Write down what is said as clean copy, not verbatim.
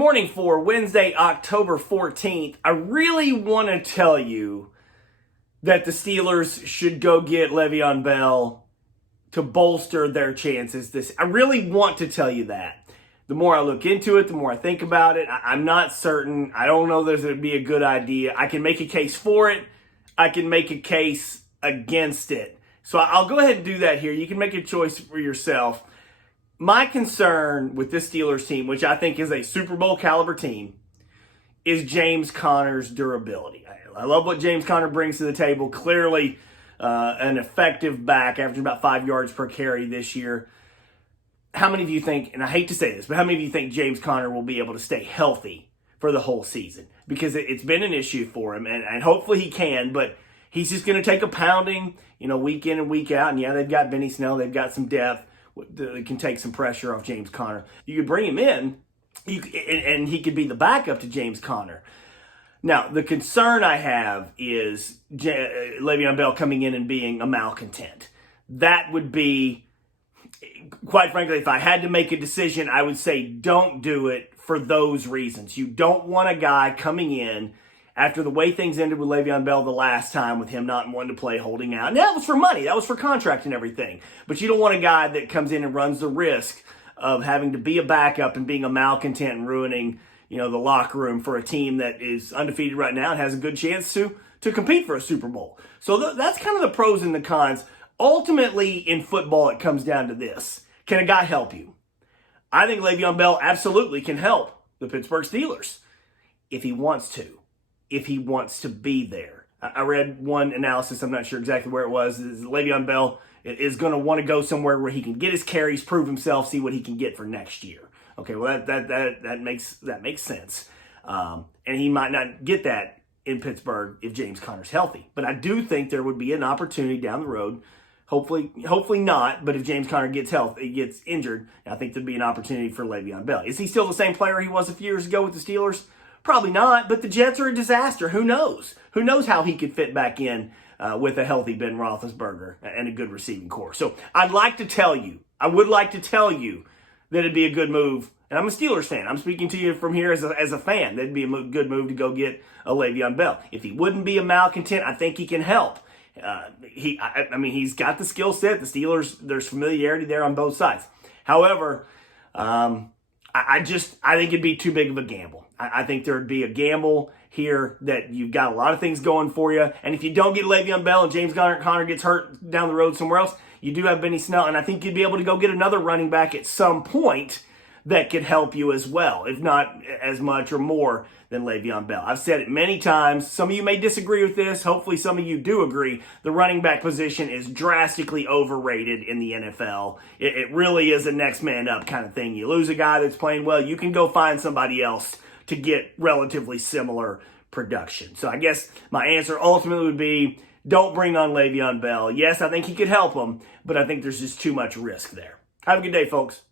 Morning for Wednesday, October 14th. I really want to tell you that the Steelers should go get Le'Veon Bell to bolster their chances. I really want to tell you that. The more I look into it, the more I think about it. I'm not certain. I don't know that it would be a good idea. I can make a case for it. I can make a case against it. So I'll go ahead and do that here. You can make a choice for yourself. My concern with this Steelers team, which I think is a Super Bowl caliber team, is James Conner's durability. I love what James Conner brings to the table. Clearly an effective back, averaging about 5 yards per carry this year. How many of you think, and I hate to say this, but how many of you think James Conner will be able to stay healthy for the whole season? Because it's been an issue for him, and hopefully he can, but he's just going to take a pounding, week in and week out. And yeah, they've got Benny Snell, they've got some depth. That can take some pressure off James Conner. You could bring him in, and he could be the backup to James Conner. Now, the concern I have is Le'Veon Bell coming in and being a malcontent. That would be, quite frankly, if I had to make a decision, I would say don't do it for those reasons. You don't want a guy coming in after the way things ended with Le'Veon Bell the last time, with him not wanting to play, holding out. And that was for money. That was for contract and everything. But you don't want a guy that comes in and runs the risk of having to be a backup and being a malcontent and ruining, the locker room for a team that is undefeated right now and has a good chance to compete for a Super Bowl. So that's kind of the pros and the cons. Ultimately, in football, it comes down to this. Can a guy help you? I think Le'Veon Bell absolutely can help the Pittsburgh Steelers if he wants to. If he wants to be there. I read one analysis, I'm not sure exactly where it was, is Le'Veon Bell is going to want to go somewhere where he can get his carries, prove himself, see what he can get for next year. Okay, well, that makes sense. And he might not get that in Pittsburgh if James Conner's healthy. But I do think there would be an opportunity down the road, hopefully not, but if James Conner gets injured, I think there'd be an opportunity for Le'Veon Bell. Is he still the same player he was a few years ago with the Steelers? Probably not, but the Jets are a disaster. Who knows? Who knows how he could fit back in with a healthy Ben Roethlisberger and a good receiving core. So I would like to tell you that it'd be a good move. And I'm a Steelers fan. I'm speaking to you from here as a fan. That'd be a good move to go get a Le'Veon Bell. If he wouldn't be a malcontent, I think he can help. He's got the skill set. The Steelers, there's familiarity there on both sides. However, I think it'd be too big of a gamble. I think there would be a gamble here that you've got a lot of things going for you. And if you don't get Le'Veon Bell and James Conner gets hurt down the road somewhere else, you do have Benny Snell. And I think you'd be able to go get another running back at some point that could help you as well, if not as much or more than Le'Veon Bell. I've said it many times. Some of you may disagree with this. Hopefully some of you do agree. The running back position is drastically overrated in the NFL. It really is a next man up kind of thing. You lose a guy that's playing well, you can go find somebody else to get relatively similar production. So I guess my answer ultimately would be don't bring on Le'Veon Bell. Yes, I think he could help him, but I think there's just too much risk there. Have a good day, folks.